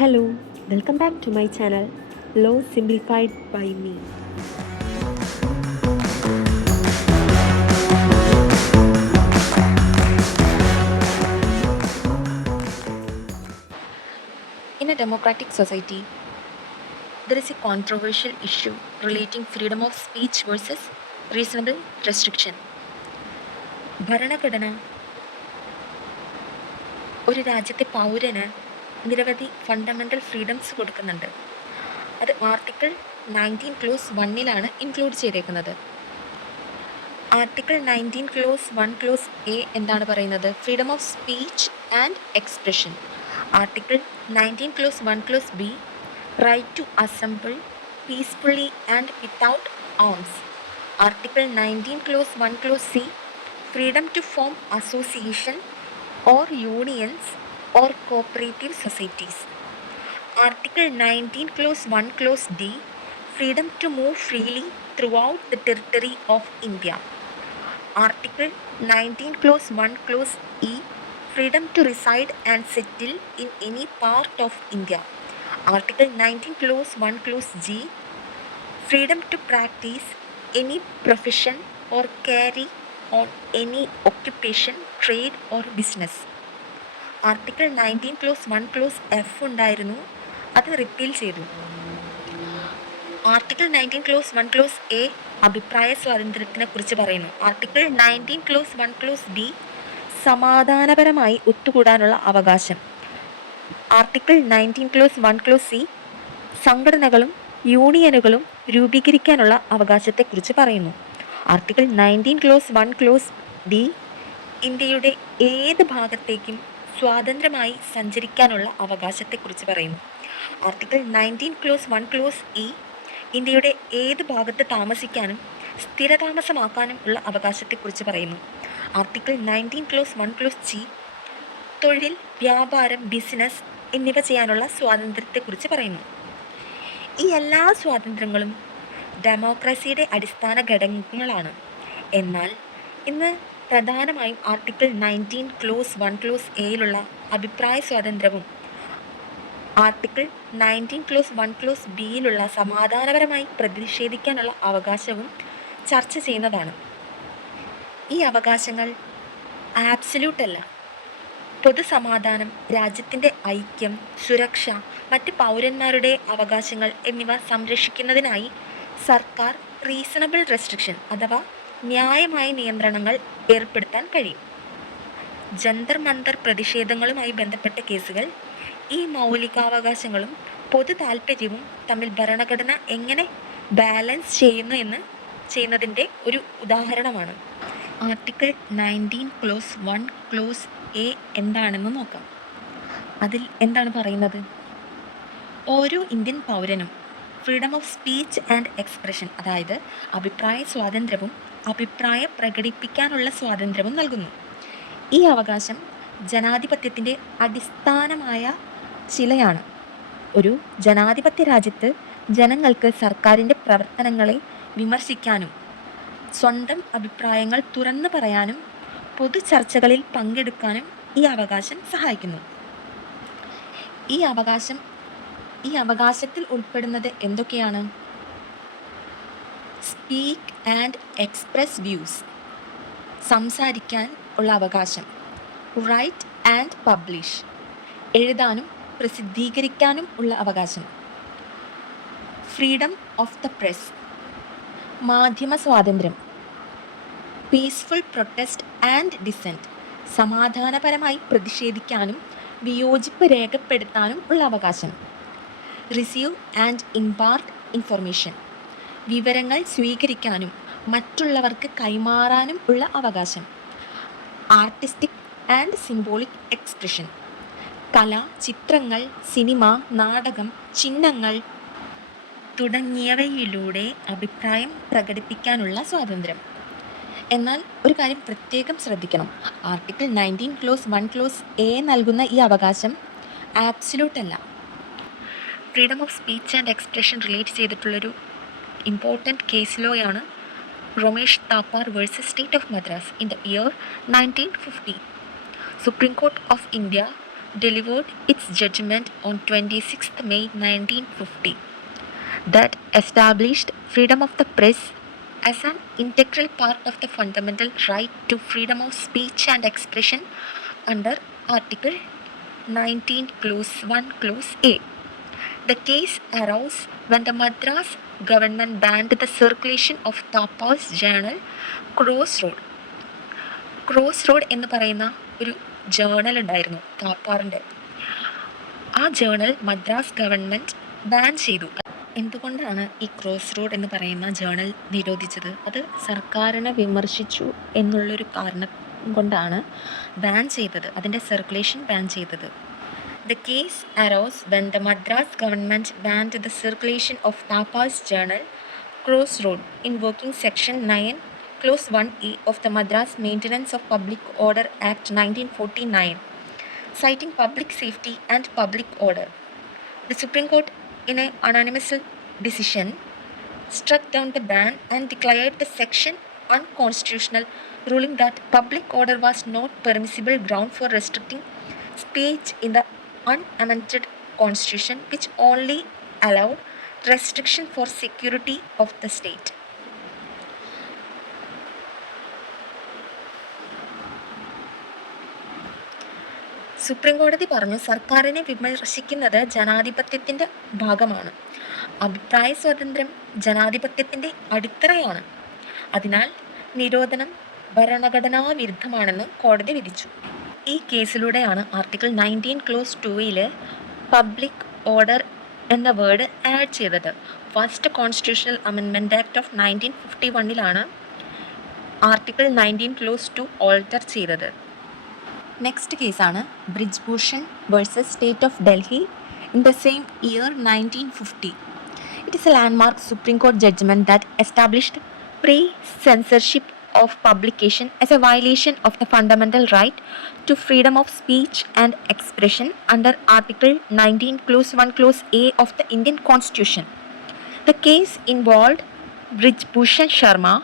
Hello, welcome back to my channel Law Simplified by me. In a democratic society, there is a controversial issue relating freedom of speech versus reasonable restriction. ഭരണഘടന ഒരു രാജ്യത്തെ പൗരന് നിരവധി fundamental freedoms കൊടുക്കുന്നുണ്ട്. അത് article 19 clause 1 include ചെയ്തേക്കുന്നത്. Article 19 clause 1 clause A എന്താണ് പറയുന്നത്? Freedom of speech and expression. Article 19 clause 1 clause B, right to assemble peacefully and without arms. Article 19 clause 1 clause C, freedom to form association or unions or cooperative societies. Article 19 clause 1 clause D, freedom to move freely throughout the territory of India. Article 19 clause 1 clause E, freedom to reside and settle in any part of India. Article 19 clause 1 clause G, freedom to practice any profession or carry on any occupation, trade or business. Article 19 clause 1 clause F ഉണ്ടായിരുന്നു, അത് repeal ചെയ്തു. Article 19 clause 1 clause A അഭിപ്രായ സ്വാതന്ത്ര്യത്തിനെ കുറിച്ച് പറയുന്നു. Article 19 clause 1 clause B സമാധാനപരമായി ഒത്തുകൂടാനുള്ള അവകാശം. Article 19 clause 1 close C സംഘടനകളും യൂണിയനുകളും രൂപീകരിക്കാനുള്ള അവകാശത്തെക്കുറിച്ച് പറയുന്നു. ആർട്ടിക്കിൾ 19 ക്ലോസ് 1 ക്ലോസ് ഡി ഇന്ത്യയുടെ ഏത് ഭാഗത്തേക്കും സ്വാതന്ത്ര്യമായി സഞ്ചരിക്കാനുള്ള അവകാശത്തെക്കുറിച്ച് പറയുന്നു. ആർട്ടിക്കിൾ 19 ക്ലോസ് 1 ക്ലോസ് ഇ ഇന്ത്യയുടെ ഏത് ഭാഗത്ത് താമസിക്കാനും സ്ഥിരതാമസമാക്കാനും ഉള്ള അവകാശത്തെക്കുറിച്ച് പറയുന്നു. ആർട്ടിക്കിൾ 19 ക്ലോസ് 1 ക്ലോസ് ജി തൊഴിൽ, വ്യാപാരം, ബിസിനസ് എന്നിവ ചെയ്യാനുള്ള സ്വാതന്ത്ര്യത്തെക്കുറിച്ച് പറയുന്നു. ഈ എല്ലാ സ്വാതന്ത്ര്യങ്ങളും ഡെമോക്രസിയുടെ അടിസ്ഥാന ഘടകങ്ങളാണ്. എന്നാൽ ഇന്ന് പ്രധാനമായും ആർട്ടിക്കിൾ 19 ക്ലോസ് 1 ക്ലോസ് എയിലുള്ള അഭിപ്രായ സ്വാതന്ത്ര്യവും ആർട്ടിക്കിൾ 19 ക്ലോസ് 1 ക്ലോസ് ബിയിലുള്ള സമാധാനപരമായി പ്രതിഷേധിക്കാനുള്ള അവകാശവും ചർച്ച ചെയ്യുന്നതാണ്. ഈ അവകാശങ്ങൾ ആബ്സല്യൂട്ട് അല്ല. പൊതുസമാധാനം, രാജ്യത്തിൻ്റെ ഐക്യം, സുരക്ഷ, മറ്റ് പൗരന്മാരുടെ അവകാശങ്ങൾ എന്നിവ സംരക്ഷിക്കുന്നതിനായി സർക്കാർ റീസണബിൾ റെസ്ട്രിക്ഷൻ അഥവാ ന്യായമായ നിയന്ത്രണങ്ങൾ ഏർപ്പെടുത്താൻ കഴിയും. ജന്തർ മന്തർ പ്രതിഷേധങ്ങളുമായി ബന്ധപ്പെട്ട കേസുകൾ ഈ മൗലികാവകാശങ്ങളും പൊതു താൽപ്പര്യവും തമ്മിൽ ഭരണഘടന എങ്ങനെ ബാലൻസ് ചെയ്യുന്നതിൻ്റെ ഒരു ഉദാഹരണമാണ്. ആർട്ടിക്കിൾ 19 ക്ലോസ് 1 ക്ലോസ് എ എന്താണെന്ന് നോക്കാം. അതിൽ എന്താണ് പറയുന്നത്? ഓരോ ഇന്ത്യൻ പൗരനും freedom of speech and expression, അതായത് അഭിപ്രായ സ്വാതന്ത്ര്യവും അഭിപ്രായ പ്രകടിപ്പിക്കാനുള്ള സ്വാതന്ത്ര്യവും നൽകുന്നു. ഈ അവകാശം ജനാധിപത്യത്തിൻ്റെ അടിസ്ഥാനമായ ശിലയാണ്. ഒരു ജനാധിപത്യ രാജ്യത്ത് ജനങ്ങൾക്ക് സർക്കാരിൻ്റെ പ്രവർത്തനങ്ങളെ വിമർശിക്കാനും സ്വന്തം അഭിപ്രായങ്ങൾ തുറന്നു പറയാനും പൊതു ചർച്ചകളിൽ പങ്കെടുക്കാനും ഈ അവകാശം സഹായിക്കുന്നു. ഈ അവകാശത്തിൽ ഉൾപ്പെടുന്നത് എന്തൊക്കെയാണ്? സ്പീക്ക് ആൻഡ് എക്സ്പ്രസ് വ്യൂസ്, സംസാരിക്കാൻ ഉള്ള അവകാശം. റൈറ്റ് ആൻഡ് പബ്ലിഷ്, എഴുതാനും പ്രസിദ്ധീകരിക്കാനും ഉള്ള അവകാശം. ഫ്രീഡം ഓഫ് ദ പ്രസ്, മാധ്യമ സ്വാതന്ത്ര്യം. പീസ്ഫുൾ പ്രൊട്ടസ്റ്റ് ആൻഡ് ഡിസെൻറ്റ്, സമാധാനപരമായി പ്രതിഷേധിക്കാനും വിയോജിപ്പ് രേഖപ്പെടുത്താനും ഉള്ള അവകാശം. റിസീവ് ആൻഡ് ഇമ്പാർട്ട് ഇൻഫർമേഷൻ, വിവരങ്ങൾ സ്വീകരിക്കാനും മറ്റുള്ളവർക്ക് കൈമാറാനും ഉള്ള അവകാശം. ആർട്ടിസ്റ്റിക് ആൻഡ് സിംബോളിക് എക്സ്പ്രഷൻ, കല, ചിത്രങ്ങൾ, സിനിമ, നാടകം, ചിഹ്നങ്ങൾ തുടങ്ങിയവയിലൂടെ അഭിപ്രായം പ്രകടിപ്പിക്കാനുള്ള സ്വാതന്ത്ര്യം. എന്നാൽ ഒരു കാര്യം പ്രത്യേകം ശ്രദ്ധിക്കണം. ആർട്ടിക്കിൾ 19 ക്ലോസ് 1 ക്ലോസ് എ നൽകുന്ന ഈ അവകാശം ആബ്സല്യൂട്ട് അല്ല. Freedom of speech and expression relate ചെയ്തിട്ടുള്ളൊരു ഇമ്പോർട്ടൻറ്റ് കേസ് ലോയാണ് Romesh Thappar versus state of Madras in the year 1950. Supreme court of India delivered its judgment on 26th May 1950 that established freedom of the press as an integral part of the fundamental right to freedom of speech and expression under Article 19 Clause 1 Clause A. The case arose when the Madras government banned the circulation of Tapa's journal Crossroad. Cross എന്ന് പറയുന്ന ഒരു journal ഉണ്ടായിരുന്നു താപ്പാറിൻ്റെ. ആ journal Madras government ban ചെയ്തു. എന്തുകൊണ്ടാണ് ഈ cross road എന്ന് പറയുന്ന ജേണൽ നിരോധിച്ചത്? അത് സർക്കാരിനെ വിമർശിച്ചു എന്നുള്ളൊരു കാരണം കൊണ്ടാണ് ബാൻ ചെയ്തത്, അതിൻ്റെ സർക്കുലേഷൻ ബാൻ ചെയ്തത്. The case arose when the Madras government banned the circulation of Tapa's journal Crossroad, invoking Section 9, Clause 1A of the Madras Maintenance of Public Order Act 1949, citing public safety and public order. The Supreme Court, in an unanimous decision, struck down the ban and declared the section unconstitutional, ruling that public order was not permissible ground for restricting speech in the unamended constitution, which only allowed restriction for security of the state. Supreme കോടതി പറഞ്ഞു, സർക്കാരിനെ വിമർശിക്കുന്നത് ജനാധിപത്യത്തിൻ്റെ ഭാഗമാണ്. അഭിപ്രായ സ്വാതന്ത്ര്യം ജനാധിപത്യത്തിൻ്റെ അടിത്തറയാണ്. അതിനാൽ നിരോധനം ഭരണഘടനാ വിരുദ്ധമാണെന്ന് കോടതി വിധിച്ചു. ഈ കേസിലൂടെയാണ് ആർട്ടിക്കിൾ 19 ക്ലോസ് 2 പബ്ലിക് ഓർഡർ എന്ന വേർഡ് ആഡ് ചെയ്തത്. First constitutional amendment act of 1951 article 19 close 2 alter ചെയ്തത്. നെക്സ്റ്റ് കേസാണ് Brij Bhushan versus state of Delhi in the same year 1950. It is a landmark Supreme Court judgment that established pre-censorship of publication as a violation of the fundamental right to freedom of speech and expression under Article 19 Clause 1 Clause A of the Indian Constitution. The case involved Brijbhushan Sharma,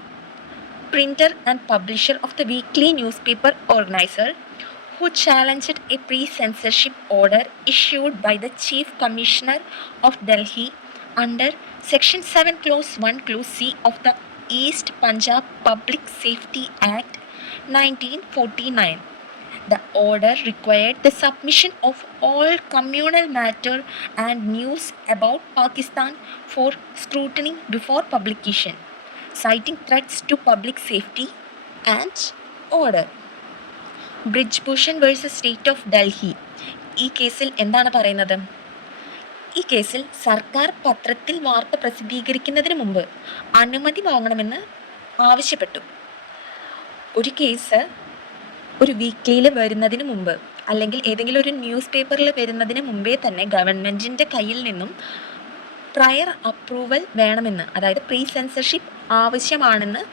printer and publisher of the weekly newspaper Organizer, who challenged a pre-censorship order issued by the Chief Commissioner of Delhi under Section 7 Clause 1 Clause C of the East Punjab Public Safety Act 1949. The order required the submission of all communal matter and news about Pakistan for scrutiny before publication, citing threats to public safety and order. Brij Bhushan versus state of Delhi. ഈ കേസിൽ എന്താണ് പറയുന്നത്? ഈ കേസിൽ സർക്കാർ പത്രത്തിൽ വാർത്ത പ്രസിദ്ധീകരിക്കുന്നതിന് മുമ്പ് അനുമതി വാങ്ങണമെന്ന് ആവശ്യപ്പെട്ടു. ഒരു കേസ് ഒരു വീക്ക്ലിയിൽ വരുന്നതിന് മുമ്പ് അല്ലെങ്കിൽ ഏതെങ്കിലും ഒരു ന്യൂസ് പേപ്പറിൽ വരുന്നതിന് മുമ്പേ തന്നെ ഗവൺമെൻറ്റിൻ്റെ കയ്യിൽ നിന്നും പ്രയർ അപ്രൂവൽ വേണമെന്ന്, അതായത് പ്രീ സെൻസർഷിപ്പ് ആവശ്യമാണെന്ന്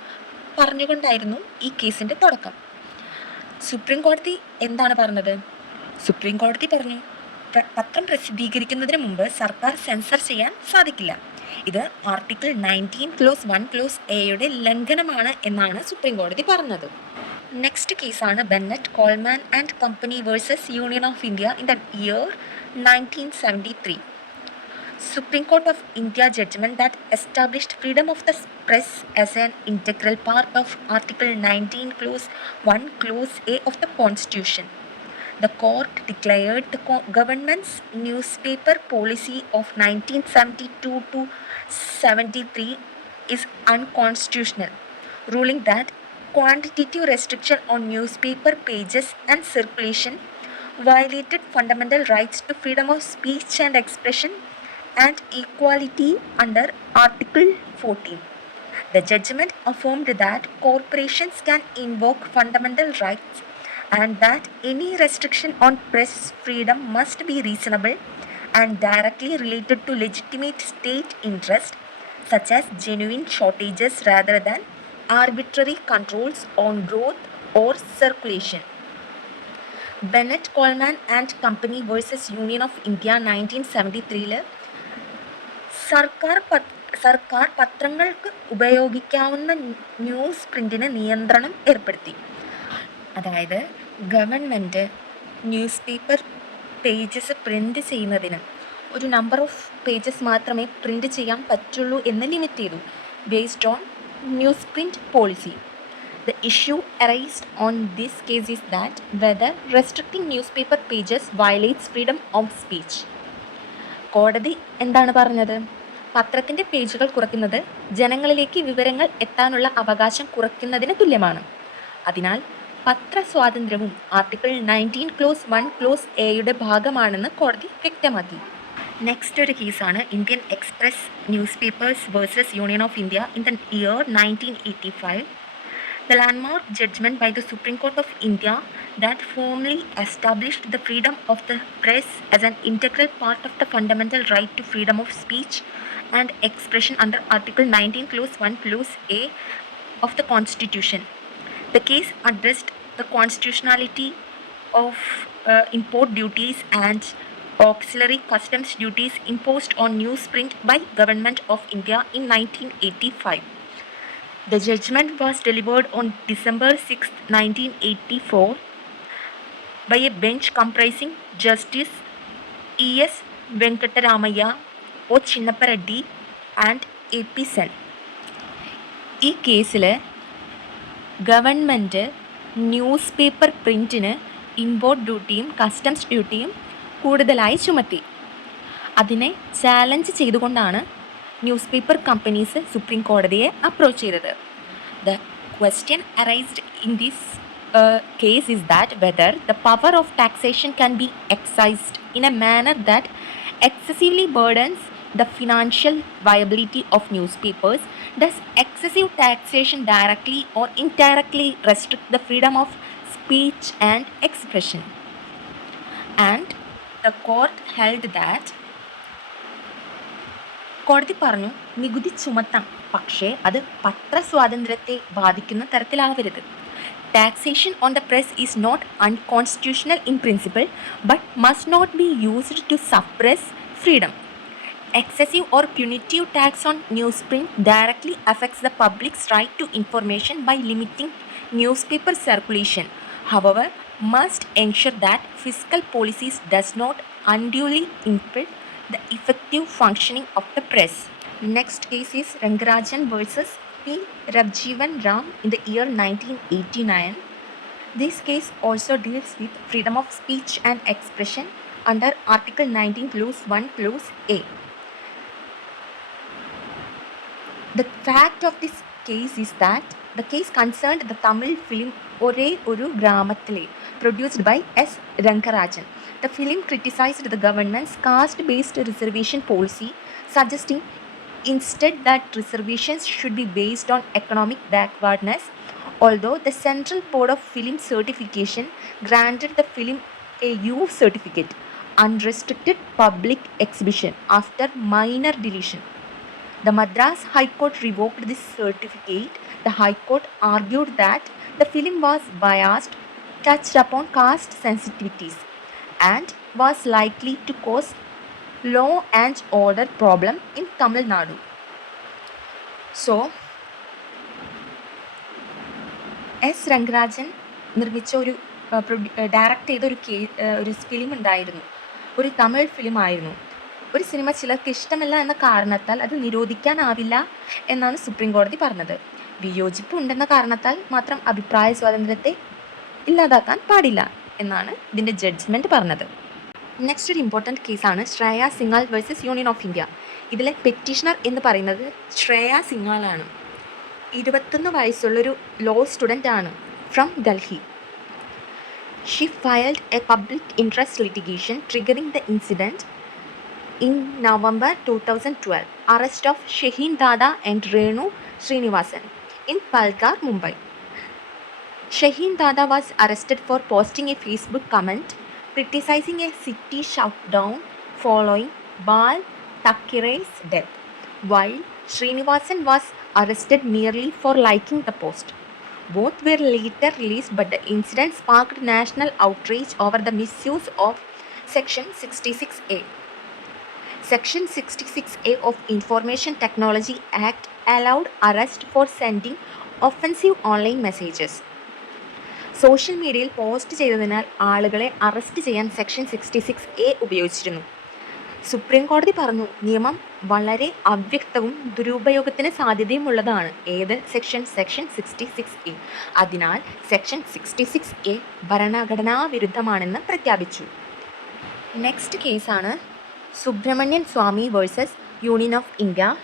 പറഞ്ഞുകൊണ്ടായിരുന്നു ഈ കേസിൻ്റെ തുടക്കം. സുപ്രീം കോടതി എന്താണ് പറഞ്ഞത്? സുപ്രീം കോടതി പറഞ്ഞു, പത്രം പ്രസിദ്ധീകരിക്കുന്നതിന് മുമ്പ് സർക്കാർ സെൻസർ ചെയ്യാൻ സാധിക്കില്ല. ഇത് ആർട്ടിക്കിൾ 19 ക്ലോസ് 1 ക്ലോസ് എയുടെ ലംഘനമാണ് എന്നാണ് സുപ്രീം കോടതി പറഞ്ഞത്. നെക്സ്റ്റ് കേസാണ് Bennett, Coleman and company versus union of India in the year 1973. Supreme Court of India judgment that established freedom of the press as an integral part of Article 19 Clause 1 Clause A of the Constitution. The court declared the government's newspaper policy of 1972 to 73 is unconstitutional, ruling that quantitative restriction on newspaper pages and circulation violated fundamental rights to freedom of speech and expression and equality under Article 14. The judgment affirmed that corporations can invoke fundamental rights and that any restriction on press freedom must be reasonable and directly related to legitimate state interest, such as genuine shortages rather than arbitrary controls on growth or circulation. Bennett, Coleman and Company versus Union of India 1973 സർക്കാർ പത്രങ്ങൾക്ക് ഉപയോഗിക്കാവുന്ന news പ്രിൻറ്റിന് നിയന്ത്രണം ഏർപ്പെടുത്തി. അതായത് government news paper pages print ചെയ്യുന്നതിന് ഒരു number of pages മാത്രമേ print ചെയ്യാൻ പറ്റുള്ളൂ എന്ന് ലിമിറ്റ് ചെയ്തു based on news print policy. The issue arised on this case is that whether restricting newspaper pages violates freedom of speech. കോടതി എന്താണ് പറഞ്ഞത്? പത്രത്തിൻ്റെ പേജുകൾ കുറയ്ക്കുന്നത് ജനങ്ങളിലേക്ക് വിവരങ്ങൾ എത്താനുള്ള അവകാശം കുറയ്ക്കുന്നതിന് തുല്യമാണ്. അതിനാൽ പത്രസ്വാതന്ത്ര്യവും ആർട്ടിക്കിൾ 19 ക്ലോസ് 1 ക്ലോസ് എയുടെ ഭാഗമാണെന്ന് കോടതി വ്യക്തമാക്കി. നെക്സ്റ്റ് ഒരു കേസാണ് Indian express news papers versus union of India in the year 1985. The landmark judgment by the Supreme Court of India that firmly established the freedom of the press as an integral part of the fundamental right to freedom of speech and expression under Article 19 Clause 1 Clause A of the Constitution. The case addressed the constitutionality of import duties and auxiliary customs duties imposed on newsprint by Government of India in 1985. The judgment was delivered on December 6, 1984 by a bench comprising Justice E.S. Venkataramaya, O. Chinnappa Reddy and A.P. Sen. ഈ കേസിൽ government news paper പ്രിൻറ്റിന് import ഡ്യൂട്ടിയും customs ഡ്യൂട്ടിയും കൂടുതലായി ചുമത്തി. അതിനെ challenge ചെയ്തുകൊണ്ടാണ് news paper companies supreme കോടതിയെ അപ്രോച്ച് ചെയ്തത്. The question arised in this case is that whether the power of taxation can be exercised in a manner that excessively burdens the financial viability of newspapers. Does excessive taxation directly or indirectly restrict the freedom of speech and expression? And the court held that കോടതി പറഞ്ഞു നികുതി ചുമത്താം, പക്ഷേ അത് പത്രസ്വാതന്ത്ര്യത്തെ ബാധിക്കുന്ന തരത്തിലാവരുത്. Taxation on the press is not unconstitutional in principle but must not be used to suppress freedom. Excessive or punitive tax on newsprint directly affects the public's right to information by limiting newspaper circulation. However, must ensure that fiscal policies does not unduly impede the effective functioning of the press. Next case is Rangarajan versus P. Ragjivan Ram in the year 1989. This case also deals with freedom of speech and expression under Article 19 Clause 1 Clause A. The fact of this case is that the case concerned the Tamil film Ore Oru Gramathile, produced by S. Rangarajan. The film criticized the government's caste-based reservation policy, suggesting instead that reservations should be based on economic backwardness. Although the Central Board of Film Certification granted the film a U certificate, unrestricted public exhibition after minor deletion, the Madras High Court revoked this certificate. The High Court argued that the film was biased, touched upon caste sensitivities, and was likely to cause law and order problem in Tamil Nadu. So, S Rangarajan നിർമ്മിച്ച ഒരു direct ചെയ്ത ഒരു film ഉണ്ടായിരുന്നു, ഒരു തമിഴ് ഫിലിമായിരുന്നു. ഒരു cinema ചിലർക്ക് ഇഷ്ടമല്ല എന്ന കാരണത്താൽ അത് നിരോധിക്കാനാവില്ല എന്നാണ് സുപ്രീം കോടതി പറഞ്ഞത്. വിയോജിപ്പ് ഉണ്ടെന്ന കാരണത്താൽ മാത്രം അഭിപ്രായ സ്വാതന്ത്ര്യത്തെ ഇല്ലാതാക്കാൻ പാടില്ല എന്നാണ് ഇതിൻ്റെ ജഡ്ജ്മെൻറ്റ് പറഞ്ഞത്. നെക്സ്റ്റ് ഒരു ഇമ്പോർട്ടൻറ്റ് കേസാണ് Shreya Singhal versus union of India. ഇതിലെ പെറ്റീഷണർ എന്ന് പറയുന്നത് ശ്രേയ സിംഗാളാണ്. 21 വയസ്സുള്ളൊരു ലോ സ്റ്റുഡൻ്റ് ആണ് from Delhi. She filed a public interest litigation triggering the incident in November 2012. Arrest of Shaheen Dada and Renu Srinivasan in Palghar, Mumbai. Shaheen Dada was arrested for posting a Facebook comment criticizing a city shutdown following Bal Thakkre's death, while Srinivasan was arrested merely for liking the post. Both were later released, but the incident sparked national outrage over the misuse of Section 66A. Section 66A of Information Technology Act allowed arrest for sending offensive online messages. Social മീഡിയയിൽ post ചെയ്തതിനാൽ ആളുകളെ arrest ചെയ്യാൻ section 66A ഉപയോഗിച്ചിരുന്നു. Supreme കോടതി പറഞ്ഞു, നിയമം വളരെ അവ്യക്തവും ദുരുപയോഗത്തിന് സാധ്യതയുമുള്ളതാണ്. ഏത് സെക്ഷൻ 66A. അതിനാൽ സെക്ഷൻ 66A ഭരണഘടനാ വിരുദ്ധമാണെന്ന് പ്രഖ്യാപിച്ചു. നെക്സ്റ്റ് കേസാണ് Subramanian Swamy versus union of India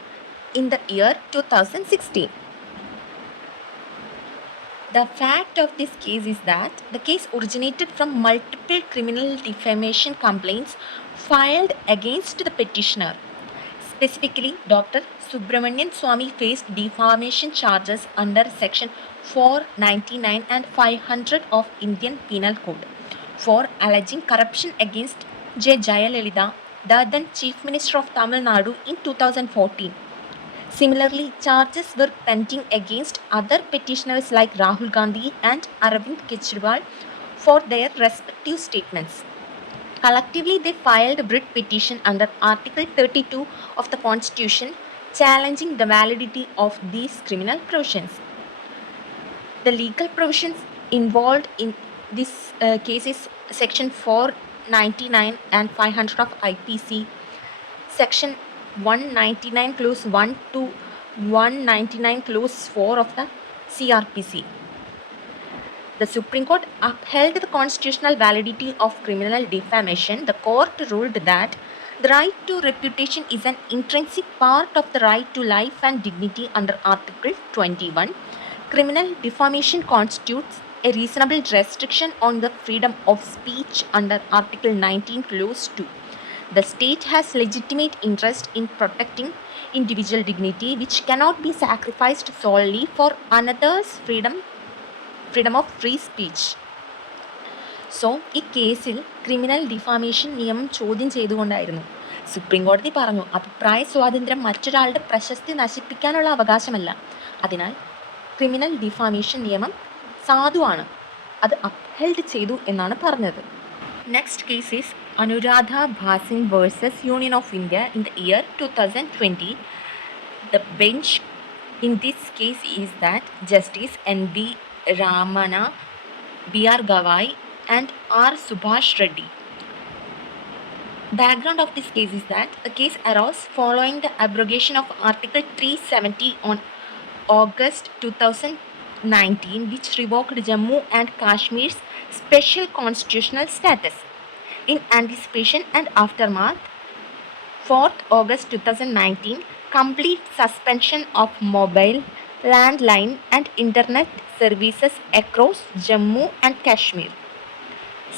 in the year 2016. The fact of this case is that the case originated from multiple criminal defamation complaints filed against the petitioner. Specifically, Dr. Subramanian Swamy faced defamation charges under Section 499 and 500 of Indian Penal Code for alleging corruption against J. Jayalalitha, the then Chief Minister of Tamil Nadu, in 2014. Similarly, charges were pending against other petitioners like Rahul Gandhi and Arvind Kejriwal for their respective statements. Collectively, they filed a writ petition under Article 32 of the Constitution challenging the validity of these criminal provisions. The legal provisions involved in this case is Section 499 and 500 of IPC, Section 199 clause 1 to 199 clause 4 of the CRPC. The Supreme Court upheld the constitutional validity of criminal defamation. The court ruled that the right to reputation is an intrinsic part of the right to life and dignity under Article 21. Criminal defamation constitutes a reasonable restriction on the freedom of speech under Article 19 clause 2. The state has legitimate interest in protecting individual dignity, which cannot be sacrificed solely for another's freedom of free speech. So ഈ കേസിൽ criminal defamation നിയമം ചോദ്യം ചെയ്തുകൊണ്ടായിരുന്നു. Supreme കോടതി പറഞ്ഞു, അഭിപ്രായ സ്വാതന്ത്ര്യം മറ്റൊരാളുടെ പ്രശസ്തി നശിപ്പിക്കാനുള്ള അവകാശമല്ല. അതിനാൽ ക്രിമിനൽ ഡിഫാമേഷൻ നിയമം സാധുവാണ്, അത് അപ്ഹെൽഡ് ചെയ്തു എന്നാണ് പറഞ്ഞത്. Next case is Anuradha Bhasin versus union of India in the year 2020. The bench in this case is that Justice N.B. Ramana, B.R. Gawai and R. Subhash Reddy. Background of this case is that the case arose following the abrogation of Article 370 on August 2019, which revoked Jammu and Kashmir's special constitutional status. In anticipation and aftermath, 4th August 2019, complete suspension of mobile, landline and internet services across Jammu and Kashmir.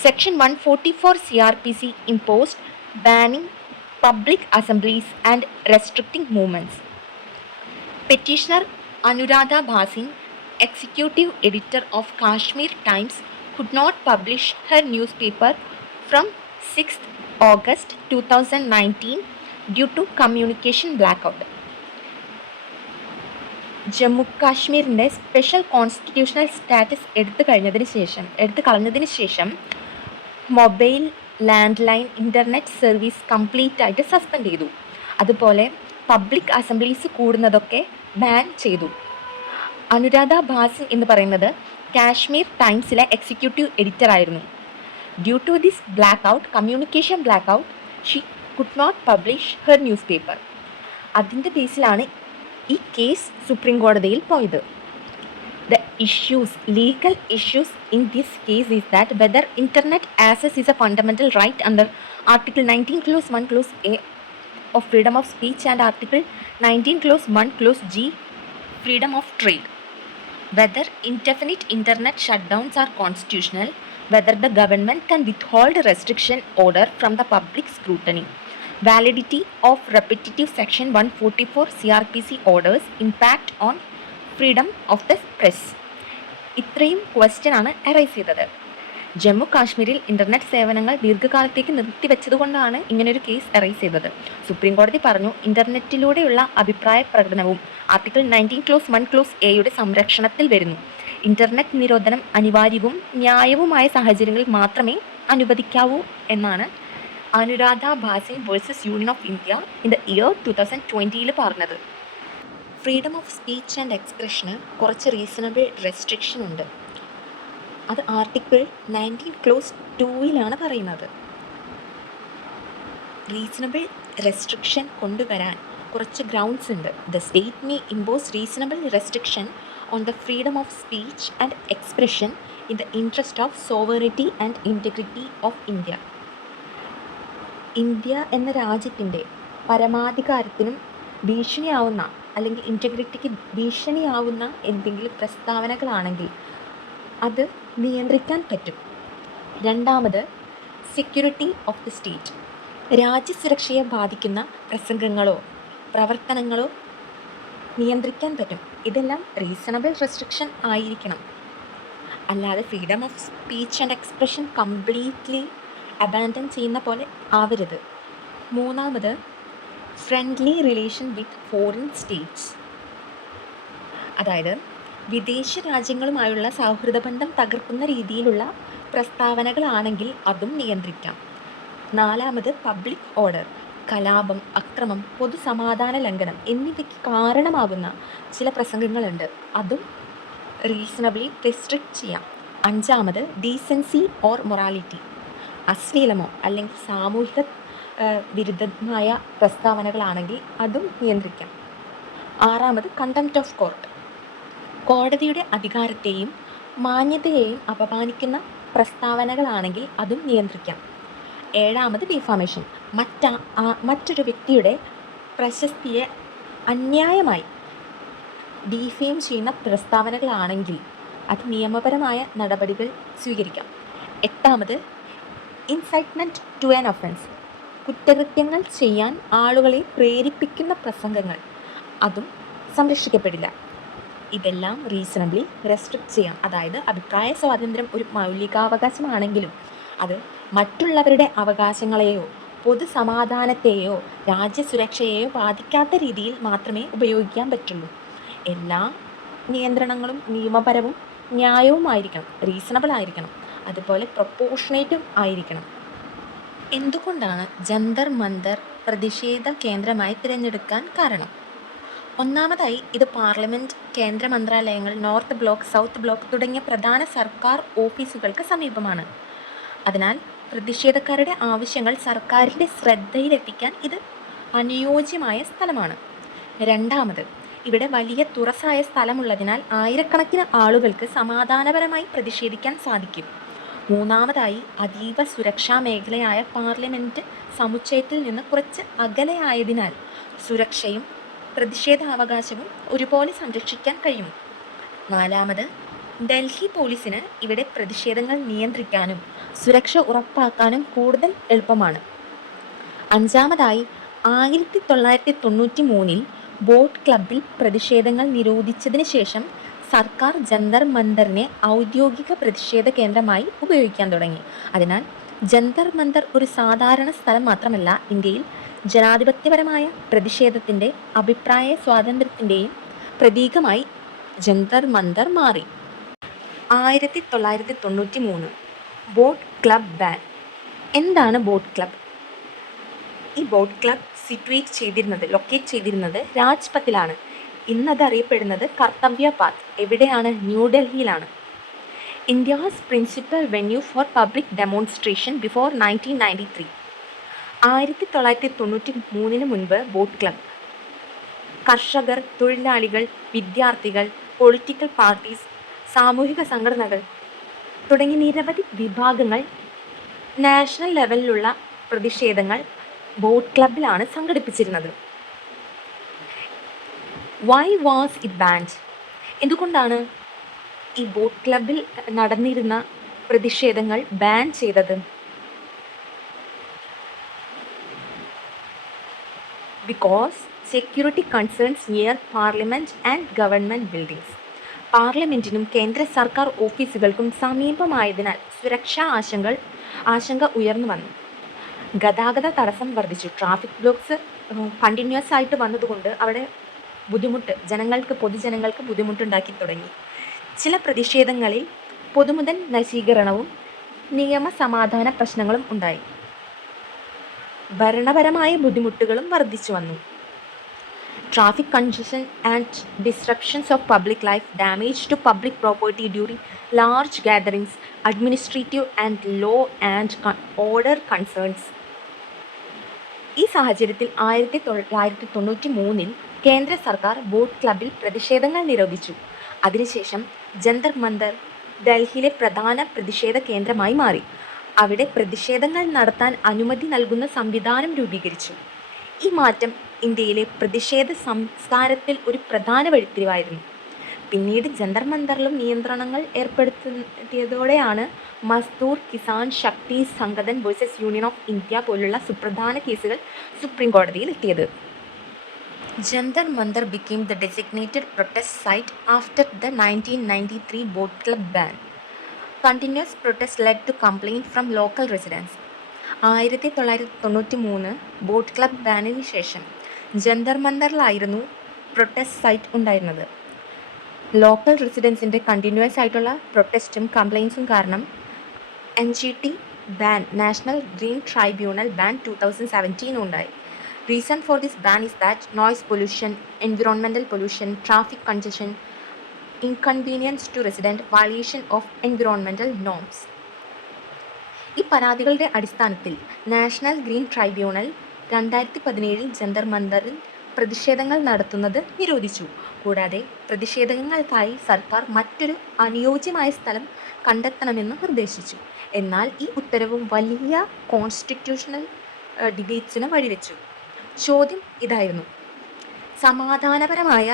Section 144 CRPC imposed banning public assemblies and restricting movements. Petitioner Anuradha Bhasin, executive editor of Kashmir Times, could not publish her newspaper from 6th August 2019 due to communication blackout. Jammu കാശ്മീരിൻ്റെ special constitutional status എടുത്തു കളഞ്ഞതിന് ശേഷം mobile, landline, internet service complete ആയിട്ട് suspend ചെയ്തു. അതുപോലെ public assemblies കൂടുന്നതൊക്കെ ban ചെയ്തു. അനുരാധ ഭാസിൻ എന്ന് പറയുന്നത് കാശ്മീർ ടൈംസിലെ എക്സിക്യൂട്ടീവ് എഡിറ്റർ ആയിരുന്നു. Due to this communication blackout, she could not publish her newspaper. അതിൻ്റെ ബേസിലാണ് ഈ കേസ് സുപ്രീം കോടതിയിൽ പോയത്. The legal issues in this case is that whether internet access is a fundamental right under Article 19 clause 1 clause A of freedom of speech and Article 19 clause 1 clause G freedom of trade, whether indefinite internet shutdowns are constitutional, whether the government can withhold a restriction order from the public scrutiny, validity of repetitive section 144 CRPC orders, impact on freedom of the press. ഇത്രയും question ആണ് arise ചെയ്തത്. ജമ്മു കാശ്മീരിൽ internet സേവനങ്ങൾ ദീർഘകാലത്തേക്ക് നിർത്തിവെച്ചതുകൊണ്ടാണ് ഇങ്ങനൊരു case arise ചെയ്തത്. Supreme കോടതി പറഞ്ഞു, ഇൻ്റർനെറ്റിലൂടെയുള്ള അഭിപ്രായ പ്രകടനവും ആർട്ടിക്കിൾ 19 ക്ലോസ് 1 ക്ലോസ് എയുടെ സംരക്ഷണത്തിൽ വരുന്നു. ഇൻ്റർനെറ്റ് നിരോധനം അനിവാര്യവും ന്യായവുമായ സാഹചര്യങ്ങളിൽ മാത്രമേ അനുവദിക്കാവൂ എന്നാണ് Anuradha Bhasin versus union of India in the year 2020 പറഞ്ഞത്. ഫ്രീഡം ഓഫ് സ്പീച്ച് ആൻഡ് എക്സ്പ്രഷന് കുറച്ച് റീസണബിൾ റെസ്ട്രിക്ഷൻ ഉണ്ട്. അത് ആർട്ടിക്കിൾ 19 ക്ലോസ് 2 പറയുന്നത്. റീസണബിൾ റെസ്ട്രിക്ഷൻ കൊണ്ടുവരാൻ കുറച്ച് ഗ്രൗണ്ട്സ് ഉണ്ട്. The state may impose reasonable restriction on the freedom of speech and expression in the interest of sovereignty and integrity of India. India എന്ന രാജ്യത്തിൻ്റെ പരമാധികാരത്തിനും ഭീഷണിയാവുന്ന അല്ലെങ്കിൽ ഇൻറ്റഗ്രിറ്റിക്ക് ഭീഷണിയാവുന്ന എന്തെങ്കിലും പ്രസ്താവനകളാണെങ്കിൽ അത് നിയന്ത്രിക്കാൻ പറ്റും. രണ്ടാമത്, സെക്യൂരിറ്റി ഓഫ് ദി സ്റ്റേറ്റ്. രാജ്യസുരക്ഷയെ ബാധിക്കുന്ന പ്രസംഗങ്ങളോ പ്രവർത്തനങ്ങളോ നിയന്ത്രിക്കാൻ പറ്റും. ഇതെല്ലാം റീസണബിൾ റെസ്ട്രിക്ഷൻ ആയിരിക്കണം. അല്ലാതെ freedom of speech and expression completely abandon ചെയ്യുന്ന പോലെ ആവരുത്. മൂന്നാമത്, friendly relation with foreign States. അതായത് വിദേശ രാജ്യങ്ങളുമായുള്ള സൗഹൃദ ബന്ധം തകർക്കുന്ന രീതിയിലുള്ള പ്രസ്താവനകളാണെങ്കിൽ അതും നിയന്ത്രിക്കാം. നാലാമത്, പബ്ലിക് ഓർഡർ. കലാപം, അക്രമം, പൊതുസമാധാന ലംഘനം എന്നിവയ്ക്ക് കാരണമാകുന്ന ചില പ്രസംഗങ്ങളുണ്ട്. അതും റീസണബിളി റെസ്ട്രിക്റ്റ് ചെയ്യാം. അഞ്ചാമത്, ഡീസൻസി ഓർ മൊറാലിറ്റി. അശ്ലീലമോ അല്ലെങ്കിൽ സാമൂഹിക വിരുദ്ധമായ പ്രസ്താവനകളാണെങ്കിൽ അതും നിയന്ത്രിക്കാം. ആറാമത്, കണ്ടംപ്റ്റ് ഓഫ് കോർട്ട്. കോടതിയുടെ അധികാരത്തെയും മാന്യതയെയും അപമാനിക്കുന്ന പ്രസ്താവനകളാണെങ്കിൽ അതും നിയന്ത്രിക്കാം. ഏഴാമത്, ഡിഫാമേഷൻ. മറ്റൊരു വ്യക്തിയുടെ പ്രശസ്തിയെ അന്യായമായി ഡിഫെയിം ചെയ്യുന്ന പ്രസ്താവനകളാണെങ്കിൽ അത് നിയമപരമായ നടപടികൾ സ്വീകരിക്കാം. എട്ടാമത്, ഇൻസൈറ്റ്മെൻറ്റ് ടു ആൻ ഒഫൻസ്. കുറ്റകൃത്യങ്ങൾ ചെയ്യാൻ ആളുകളെ പ്രേരിപ്പിക്കുന്ന പ്രസംഗങ്ങൾ, അതും സംരക്ഷിക്കപ്പെടില്ല. ഇതെല്ലാം റീസണബിളി റെസ്ട്രിക്റ്റ് ചെയ്യാം. അതായത് അഭിപ്രായ സ്വാതന്ത്ര്യം ഒരു മൗലികാവകാശമാണെങ്കിലും അത് മറ്റുള്ളവരുടെ അവകാശങ്ങളെയോ പൊതുസമാധാനത്തെയോ രാജ്യസുരക്ഷയെയോ ബാധിക്കാത്ത രീതിയിൽ മാത്രമേ ഉപയോഗിക്കാൻ പറ്റുള്ളൂ. എല്ലാ നിയന്ത്രണങ്ങളും നിയമപരവും ന്യായവുമായിരിക്കണം, റീസണബിൾ ആയിരിക്കണം, അതുപോലെ പ്രൊപ്പോർഷണേറ്റും ആയിരിക്കണം. എന്തുകൊണ്ടാണ് ജന്തർ മന്തർ പ്രതിഷേധ കേന്ദ്രമായി തിരഞ്ഞെടുക്കാൻ കാരണം? ഒന്നാമതായി, ഇത് പാർലമെൻറ്റ്, കേന്ദ്ര മന്ത്രാലയങ്ങൾ, നോർത്ത് ബ്ലോക്ക്, സൗത്ത് ബ്ലോക്ക് തുടങ്ങിയ പ്രധാന സർക്കാർ ഓഫീസുകൾക്ക് സമീപമാണ്. അതിനാൽ പ്രതിഷേധക്കാരുടെ ആവശ്യങ്ങൾ സർക്കാരിൻ്റെ ശ്രദ്ധയിലെത്തിക്കാൻ ഇത് അനുയോജ്യമായ സ്ഥലമാണ്. രണ്ടാമത്, ഇവിടെ വലിയ തുറസായ സ്ഥലമുള്ളതിനാൽ ആയിരക്കണക്കിന് ആളുകൾക്ക് സമാധാനപരമായി പ്രതിഷേധിക്കാൻ സാധിക്കും. മൂന്നാമതായി, അതീവ സുരക്ഷാ മേഖലയായ പാർലമെൻറ്റ് സമുച്ചയത്തിൽ നിന്ന് കുറച്ച് അകലെയായതിനാൽ സുരക്ഷയും പ്രതിഷേധാവകാശവും ഒരുപോലെ സംരക്ഷിക്കാൻ കഴിയും. നാലാമത്, ഡൽഹി പോലീസിന് ഇവിടെ പ്രതിഷേധങ്ങൾ നിയന്ത്രിക്കാനും സുരക്ഷ ഉറപ്പാക്കാനും കൂടുതൽ എളുപ്പമാണ്. അഞ്ചാമതായി, 1993 ബോട്ട് ക്ലബിൽ പ്രതിഷേധങ്ങൾ നിരോധിച്ചതിന് ശേഷം സർക്കാർ ജന്തർ മന്തറിനെ ഔദ്യോഗിക പ്രതിഷേധ കേന്ദ്രമായി ഉപയോഗിക്കാൻ തുടങ്ങി. അതിനാൽ ജന്തർ മന്തർ ഒരു സാധാരണ സ്ഥലം മാത്രമല്ല, ഇന്ത്യയിൽ ജനാധിപത്യപരമായ പ്രതിഷേധത്തിൻ്റെ അഭിപ്രായ സ്വാതന്ത്ര്യത്തിൻ്റെയും പ്രതീകമായി ജന്തർ മന്തർ മാറി. 1993 ബോട്ട് ക്ലബ് ബാൻ. എന്താണ് ബോട്ട് ക്ലബ്? ഈ ബോട്ട് ക്ലബ് ലൊക്കേറ്റ് ചെയ്തിരുന്നത് രാജ്പഥിലാണ്. ഇന്നത് അറിയപ്പെടുന്നത് കർത്തവ്യ പാത്ത്. എവിടെയാണ്? ന്യൂഡൽഹിയിലാണ്. India's principal venue for public demonstration before 1993. 1993 മുൻപ് ബോട്ട് ക്ലബ് കർഷകർ, തൊഴിലാളികൾ, വിദ്യാർത്ഥികൾ, പൊളിറ്റിക്കൽ പാർട്ടീസ്, സാമൂഹിക സംഘടനകൾ തുടങ്ങി നിരവധി വിഭാഗങ്ങൾ നാഷണൽ ലെവലിലുള്ള പ്രതിഷേധങ്ങൾ ബോട്ട് ക്ലബിലാണ് സംഘടിപ്പിച്ചിരുന്നത്. Why was it banned? എന്തുകൊണ്ടാണ് ഈ ബോട്ട് ക്ലബിൽ നടന്നിരുന്ന പ്രതിഷേധങ്ങൾ ബാൻ ചെയ്തത്? Because security concerns near parliament and government buildings. പാർലമെൻറ്റിനും കേന്ദ്ര സർക്കാർ ഓഫീസുകൾക്കും സമീപമായതിനാൽ സുരക്ഷാ ആശങ്ക ഉയർന്നു വന്നു. ഗതാഗത തടസ്സം വർദ്ധിച്ചു. ട്രാഫിക് ബ്ലോക്ക്സ് കണ്ടിന്യൂസ് ആയിട്ട് വന്നതുകൊണ്ട് അവിടെ പൊതുജനങ്ങൾക്ക് ബുദ്ധിമുട്ടുണ്ടാക്കി തുടങ്ങി. ചില പ്രതിഷേധങ്ങളിൽ പൊതുമുതൽ നശീകരണവും നിയമസമാധാന പ്രശ്നങ്ങളും ഉണ്ടായി. ഭരണപരമായ ബുദ്ധിമുട്ടുകളും വർദ്ധിച്ചു വന്നു. traffic congestion and disruptions of public life, damage to public property during large gatherings, administrative and law and order concerns. ഈ സാഹചര്യത്തിൽ 1993 കേന്ദ്ര സർക്കാർ ബോട്ട് ക്ലബിൽ പ്രതിഷേധങ്ങൾ നിരോധിച്ചു. അതിനുശേഷം ജന്തർ മന്തർ ഡൽഹിയിലെ പ്രധാന പ്രതിഷേധ കേന്ദ്രമായി മാറി. അവിടെ പ്രതിഷേധങ്ങൾ നടത്താൻ അനുമതി നൽകുന്ന സംവിധാനം രൂപീകരിച്ചു. ഈ മാറ്റം ഇന്ത്യയിലെ പ്രതിഷേധ സംസ്കാരത്തിൽ ഒരു പ്രധാന വഴിത്തിരിവായിരുന്നു. പിന്നീട് ജന്തർ മന്തറിലും നിയന്ത്രണങ്ങൾ ഏർപ്പെടുത്തിയതോടെയാണ് Mazdoor Kisan Shakti Sangathan versus union of India പോലുള്ള സുപ്രധാന കേസുകൾ സുപ്രീം കോടതിയിൽ എത്തിയത്. Jantar Mantar became the designated protest site after the 1993 boat club ban. Continuous protests led to complaint from local residents. 1993 boat club ബാനിന് ശേഷം ജന്തർ മന്തറിലായിരുന്നു പ്രൊട്ടസ്റ്റ് സൈറ്റ് ഉണ്ടായിരുന്നത്. ലോക്കൽ റെസിഡൻസിൻ്റെ കണ്ടിന്യൂസ് ആയിട്ടുള്ള പ്രൊട്ടസ്റ്റും കംപ്ലയിൻസും കാരണം NGT ban, national green tribunal ban 2017 ഉണ്ടായി. Reason for this ban is that noise pollution, environmental pollution, traffic congestion, inconvenience to resident, violation of environmental norms. ഈ പരാതികളുടെ അടിസ്ഥാനത്തിൽ നാഷണൽ ഗ്രീൻ ട്രൈബ്യൂണൽ 2017 ജന്തർ മന്തറിൽ പ്രതിഷേധങ്ങൾ നടത്തുന്നത് നിരോധിച്ചു. കൂടാതെ പ്രതിഷേധങ്ങൾക്കായി സർക്കാർ മറ്റൊരു അനുയോജ്യമായ സ്ഥലം കണ്ടെത്തണമെന്ന് നിർദ്ദേശിച്ചു. എന്നാൽ ഈ ഉത്തരവ് വലിയ കോൺസ്റ്റിറ്റ്യൂഷണൽ ഡിബേറ്റ്സിന് വഴിവെച്ചു. ചോദ്യം ഇതായിരുന്നു: സമാധാനപരമായ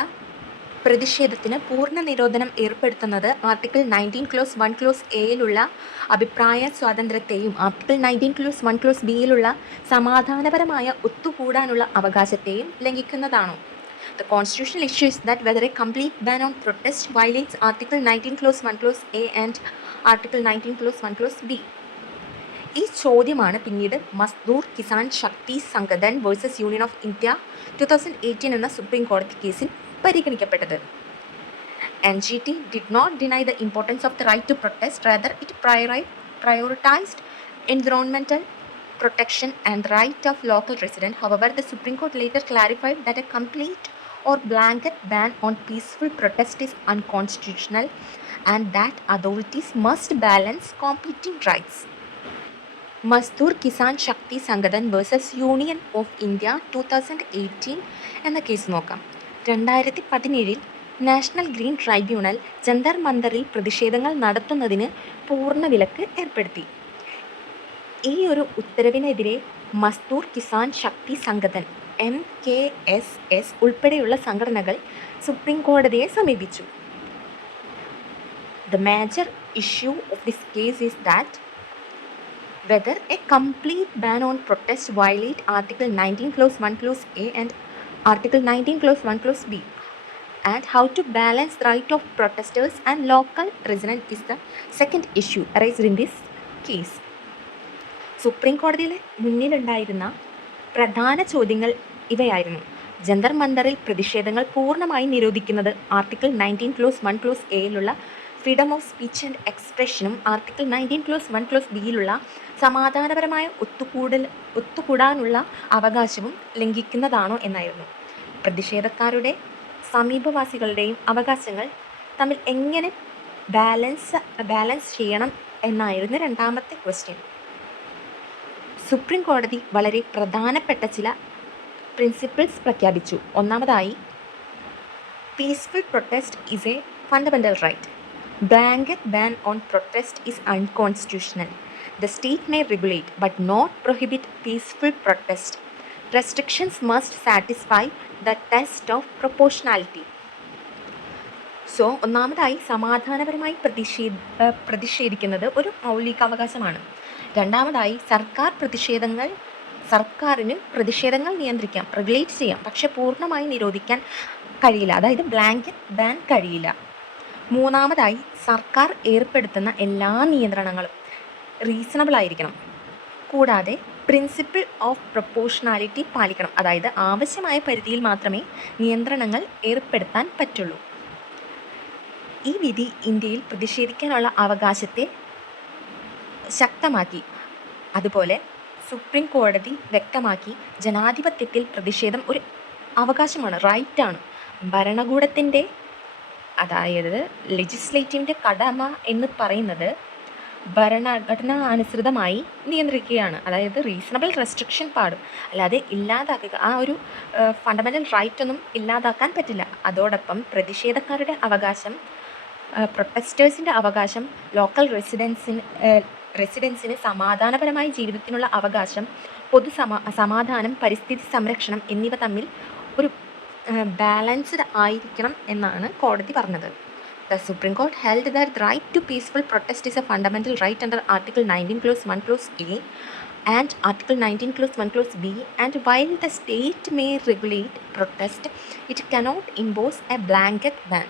പ്രതിഷേധത്തിന് പൂർണ്ണ നിരോധനം ഏർപ്പെടുത്തുന്നത് ആർട്ടിക്കിൾ 19 ക്ലോസ് 1 ക്ലോസ് എയിലുള്ള അഭിപ്രായ സ്വാതന്ത്ര്യത്തെയും ആർട്ടിക്കിൾ 19 ക്ലോസ് 1 ക്ലോസ് ബിയിലുള്ള സമാധാനപരമായ ഒത്തുകൂടാനുള്ള അവകാശത്തെയും ലംഘിക്കുന്നതാണോ? The constitutional issue is that whether a complete ban on protest violates Article 19 clause 1 clause A and Article 19 clause 1 clause B. ഈ ചോദ്യമാണ് പിന്നീട് Mazdoor Kisan Shakti Sangathan versus union of India 2018 എന്ന supreme കോടതി കേസിൽ പരിഗണിക്കപ്പെട്ടത്. NGT did not deny the importance of the right to protest, rather it prioritized environmental protection and the right of local residents. However, the Supreme Court later clarified that a complete or blanket ban on peaceful protest is unconstitutional and that authorities must balance competing rights. Mazdoor Kisan Shakti Sangathan versus union of India 2018 എന്ന case നോക്കാം. 2017 national green tribunal Jantar മന്തറിൽ പ്രതിഷേധങ്ങൾ നടത്തുന്നതിന് പൂർണ്ണ വിലക്ക് ഏർപ്പെടുത്തി. ഈ ഒരു ഉത്തരവിനെതിരെ മസ്ദൂർ കിസാൻ ശക്തി സംഘടൻ MKSS ഉൾപ്പെടെയുള്ള സംഘടനകൾ സുപ്രീം കോടതിയെ സമീപിച്ചു. The major issue of this case is that whether a complete ban on protest violate Article 19 clause 1 clause A and Article 19 clause 1 clause B, and how to balance the right of protesters and local residents is the second issue raised in this case. Supreme കോടതിയിലെ മുന്നിലുണ്ടായിരുന്ന പ്രധാന ചോദ്യങ്ങൾ ഇവയായിരുന്നു: ജന്തർ മന്തറിൽ പ്രതിഷേധങ്ങൾ പൂർണ്ണമായി നിരോധിക്കുന്നത് ആർട്ടിക്കിൾ 19 ക്ലോസ് 1 ക്ലോസ് എയിലുള്ള ഫ്രീഡം ഓഫ് സ്പീച്ച് ആൻഡ് എക്സ്പ്രഷനും ആർട്ടിക്കിൾ 19 ക്ലോസ് 1 ക്ലോസ് ബിയിലുള്ള സമാധാനപരമായ ഒത്തുകൂടാനുള്ള അവകാശവും ലംഘിക്കുന്നതാണോ എന്നായിരുന്നു. പ്രതിഷേധക്കാരുടെ സമീപവാസികളുടെയും അവകാശങ്ങൾ തമ്മിൽ എങ്ങനെ ബാലൻസ് ചെയ്യണം എന്നായിരുന്നു രണ്ടാമത്തെ ക്വസ്റ്റ്യൻ. സുപ്രീം കോടതി വളരെ പ്രധാനപ്പെട്ട ചില പ്രിൻസിപ്പിൾസ് പ്രഖ്യാപിച്ചു. ഒന്നാമതായി, peaceful protest is a fundamental right. Blanket ban on protest is unconstitutional. The state may regulate but not prohibit peaceful protest. Restrictions must satisfy the test of proportionality. So ഒന്നാമതായി സമാധാനപരമായി പ്രതിഷേധിക്കുന്നത് ഒരു മൗലികാവകാശമാണ്. രണ്ടാമതായി സർക്കാരിന് പ്രതിഷേധങ്ങൾ നിയന്ത്രിക്കാം, റെഗുലേറ്റ് ചെയ്യാം, പക്ഷെ പൂർണ്ണമായി നിരോധിക്കാൻ കഴിയില്ല, അതായത് ബ്ലാങ്കറ്റ് ബാൻ കഴിയില്ല. മൂന്നാമതായി സർക്കാർ ഏർപ്പെടുത്തുന്ന എല്ലാ നിയന്ത്രണങ്ങളും റീസണബിൾ ആയിരിക്കണം. കൂടാതെ പ്രിൻസിപ്പിൾ ഓഫ് പ്രൊപ്പോർഷണാലിറ്റി പാലിക്കണം, അതായത് ആവശ്യമായ പരിധിയിൽ മാത്രമേ നിയന്ത്രണങ്ങൾ ഏർപ്പെടുത്താൻ പറ്റുള്ളൂ. ഈ വിധി ഇന്ത്യയിൽ പ്രതിഷേധിക്കാനുള്ള അവകാശത്തെ ശക്തമാക്കി. അതുപോലെ സുപ്രീം കോടതി വ്യക്തമാക്കി, ജനാധിപത്യത്തിൽ പ്രതിഷേധം ഒരു അവകാശമാണ്, റൈറ്റാണ്. ഭരണകൂടത്തിൻ്റെ, അതായത് ലെജിസ്ലേറ്റീവിൻ്റെ കടമ എന്ന് പറയുന്നത് ഭരണഘടന അനുസൃതമായി നിയന്ത്രിക്കുകയാണ്. അതായത് റീസണബിൾ റെസ്ട്രിക്ഷൻ പാടും, അല്ലാതെ ഇല്ലാതാക്കുക, ആ ഒരു ഫണ്ടമെൻ്റൽ റൈറ്റ് ഒന്നും ഇല്ലാതാക്കാൻ പറ്റില്ല. അതോടൊപ്പം പ്രതിഷേധക്കാരുടെ അവകാശം, പ്രൊട്ടസ്റ്റേഴ്സിൻ്റെ അവകാശം, ലോക്കൽ റെസിഡൻസിന് സമാധാനപരമായ ജീവിതത്തിനുള്ള അവകാശം, സമാധാനം, പരിസ്ഥിതി സംരക്ഷണം എന്നിവ തമ്മിൽ ഒരു ബാലൻസ്ഡ് ആയിരിക്കണം എന്നാണ് കോടതി പറഞ്ഞത്. The Supreme Court held that the right to peaceful protest is a fundamental right under Article 19 Clause 1 Clause A and Article 19 Clause 1 Clause B, and while the state may regulate protest, it cannot impose a blanket ban.